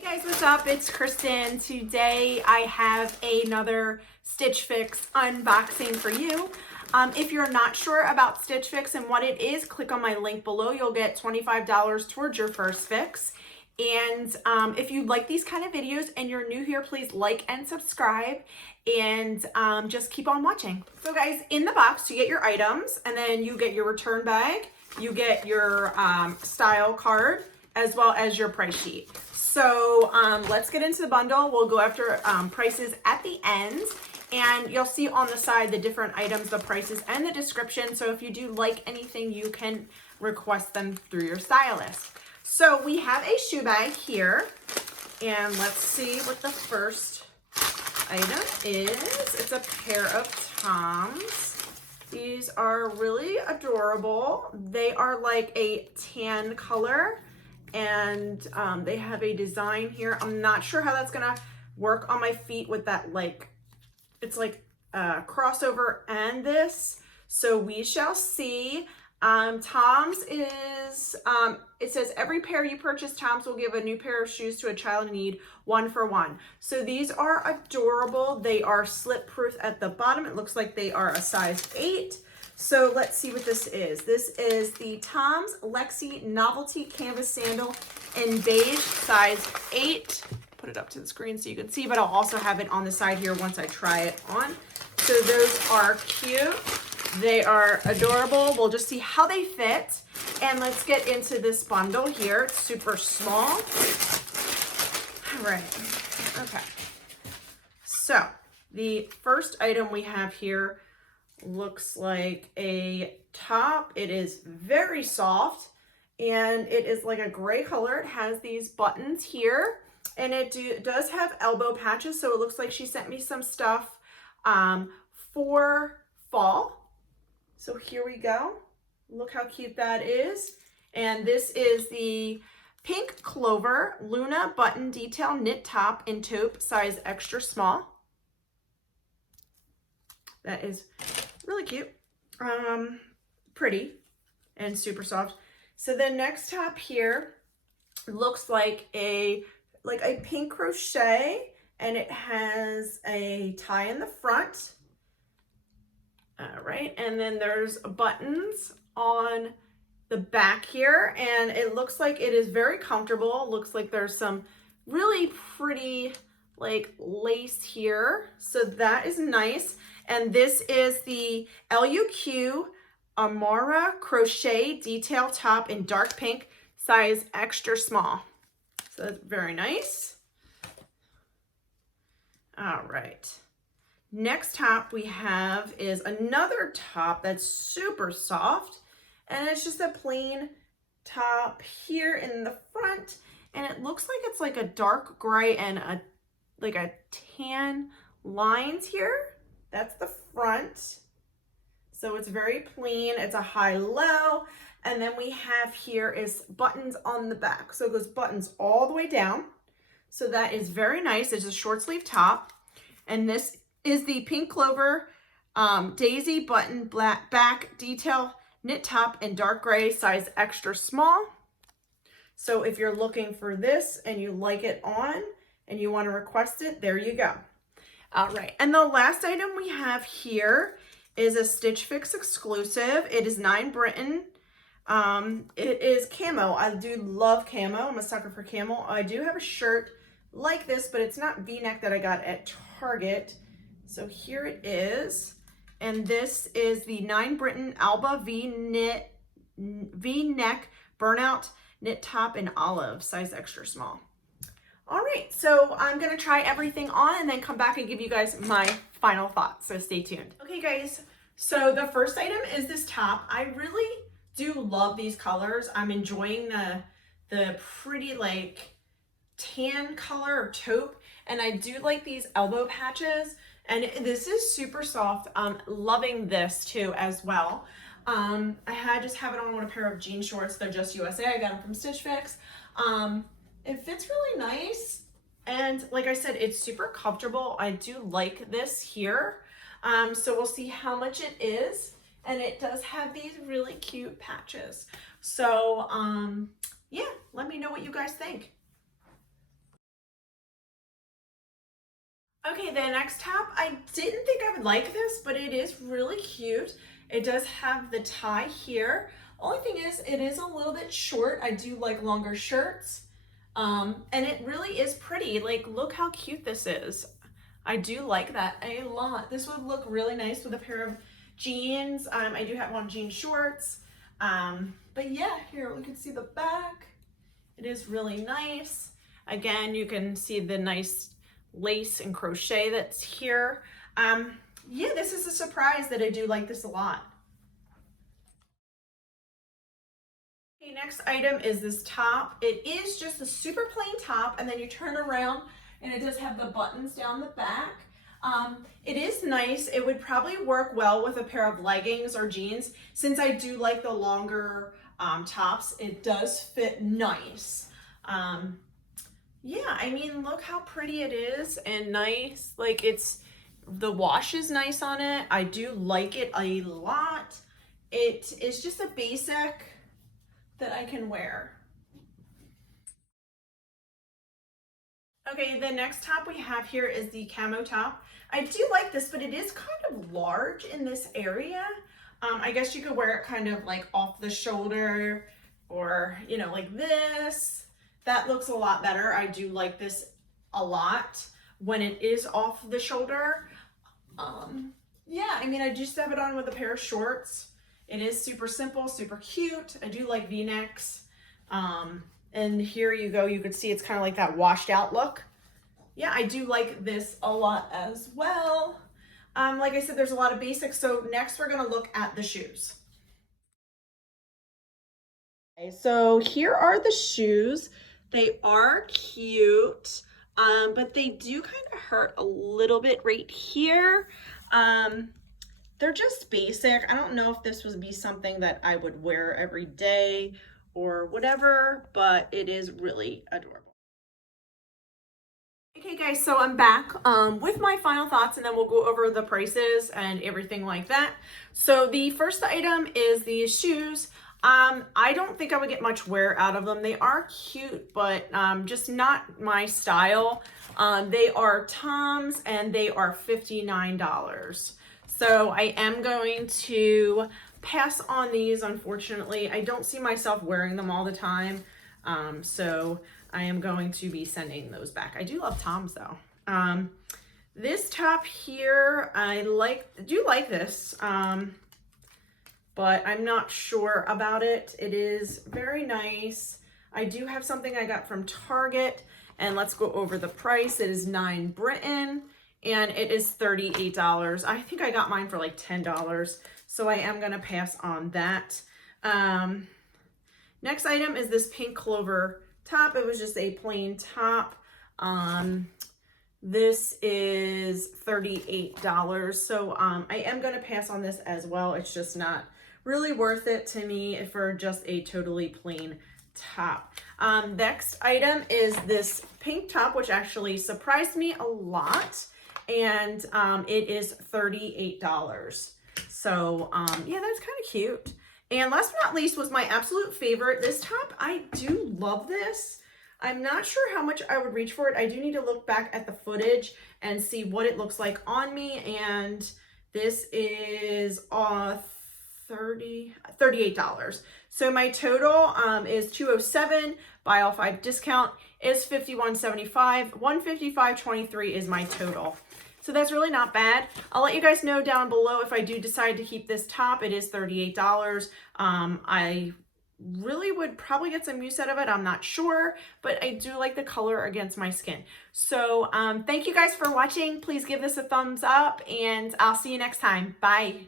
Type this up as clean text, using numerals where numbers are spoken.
Hey guys, what's up? It's Kristen. Today I have another Stitch Fix unboxing for you. If you're not sure about Stitch Fix and what it is, click on my link below. You'll get $25 towards your first fix. And if you like these kind of videos and you're new here, please like and subscribe and just keep on watching. So guys, in the box, you get your items and then you get your return bag, you get your style card, as well as your price sheet. So let's get into the bundle. We'll go after prices at the end, and you'll see on the side the different items, the prices, and the description. So if you do like anything, you can request them through your stylist. So we have a shoe bag here, and let's see what the first item is. It's a pair of Toms. These are really adorable. They are like a tan color. And they have a design here. I'm not sure how that's gonna work on my feet with that, like, it's like crossover and this. So we shall see. Toms is, it says every pair you purchase Toms will give a new pair of shoes to a child in need, 1 for 1. So these are adorable. They are slip proof at the bottom. It looks like they are a size 8. So let's see what this is. This is the Toms Lexie Novelty Canvas Sandal in beige, size 8. Put it up to the screen so you can see, but I'll also have it on the side here once I try it on. So those are cute. They are adorable. We'll just see how they fit. And let's get into this bundle here. It's super small. All right. Okay. So the first item we have here looks like a top. It is very soft and it is like a gray color. It has these buttons here and it does have elbow patches. So it looks like she sent me some stuff for fall. So here we go. Look how cute that is. And this is the Pink Clover Luna Button Detail Knit Top in Taupe, size extra small. That is really cute, pretty, and super soft. So the next top here looks like a pink crochet, and it has a tie in the front. All right, and then there's buttons on the back here, and it looks like it is very comfortable. It looks like there's some really pretty like lace here, so that is nice. And this is the LUQ Amara Crochet Detail Top in dark pink, size extra small. So that's very nice. All right. Next top we have is another top that's super soft. And it's just a plain top here in the front. And it looks like it's like a dark gray and a tan lines here. That's the front. So it's very plain. It's a high-low. And then we have here is buttons on the back. So it goes buttons all the way down. So that is very nice. It's a short sleeve top. And this is the Pink Clover Daisy Button Back Detail Knit Top in dark gray, size extra small. So if you're looking for this and you like it on and you want to request it, there you go. All right, and the last item we have here is a Stitch Fix exclusive. It is 9 Britain. It is camo. I do love camo. I'm a sucker for camo. I do have a shirt like this, but it's not V-neck that I got at Target. So here it is. And this is the 9 Britain Alba V-neck Burnout Knit Top in olive, size extra small. All right, so I'm gonna try everything on and then come back and give you guys my final thoughts, so stay tuned. Okay guys, so the first item is this top. I really do love these colors. I'm enjoying the pretty like tan color or taupe, and I do like these elbow patches, and this is super soft. I'm loving this too as well. I just have it on with a pair of jean shorts. They're just USA. I got them from Stitch Fix. It fits really nice, and like I said, it's super comfortable. I do like this here. So we'll see how much it is, and it does have these really cute patches. So yeah, let me know what you guys think. Okay, the next top, I didn't think I would like this, but it is really cute. It does have the tie here. Only thing is, it is a little bit short. I do like longer shirts. And it really is pretty. Like, look how cute this is. I do like that a lot. This would look really nice with a pair of jeans. I do have on jean shorts. But yeah, here we can see the back. It is really nice. Again, you can see the nice lace and crochet that's here. Yeah, this is a surprise that I do like this a lot. Okay, next item is this top. It is just a super plain top, and then you turn around and it does have the buttons down the back. It is nice. It would probably work well with a pair of leggings or jeans. Since I do like the longer tops, it does fit nice. Yeah, I mean, look how pretty it is and nice. Like, the wash is nice on it. I do like it a lot. It is just a basic that I can wear. Okay, the next top we have here is the camo top. I do like this, but it is kind of large in this area. I guess you could wear it kind of like off the shoulder or, you know, like this. That looks a lot better. I do like this a lot when it is off the shoulder. Yeah, I mean, I just have it on with a pair of shorts. It is super simple, super cute. I do like V-necks. And here you go, you could see it's kind of like that washed out look. Yeah, I do like this a lot as well. Like I said, there's a lot of basics. So next we're gonna look at the shoes. Okay, so here are the shoes. They are cute, but they do kind of hurt a little bit right here. They're just basic. I don't know if this would be something that I would wear every day or whatever, but it is really adorable. Okay guys, so I'm back with my final thoughts, and then we'll go over the prices and everything like that. So the first item is these shoes. I don't think I would get much wear out of them. They are cute, but just not my style. They are Toms and they are $59. So I am going to pass on these, unfortunately. I don't see myself wearing them all the time. So I am going to be sending those back. I do love Toms though. This top here, I do like this, but I'm not sure about it. It is very nice. I do have something I got from Target, and let's go over the price. It is $9 Britain, and it is $38. I think I got mine for like $10, so I am gonna pass on that. Next item is this pink clover top. It was just a plain top. This is $38. So I am going to pass on this as well. It's just not really worth it to me for just a totally plain top. Next item is this pink top, which actually surprised me a lot. And it is $38. So yeah, that's kind of cute. And last but not least was my absolute favorite. This top, I do love this. I'm not sure how much I would reach for it. I do need to look back at the footage and see what it looks like on me. And this is $38. So my total is $207. Buy all 5 discount is $51.75. $155.23 is my total. So that's really not bad. I'll let you guys know down below if I do decide to keep this top. It is $38. I really would probably get some use out of it. I'm not sure, but I do like the color against my skin. So thank you guys for watching. Please give this a thumbs up, and I'll see you next time. Bye.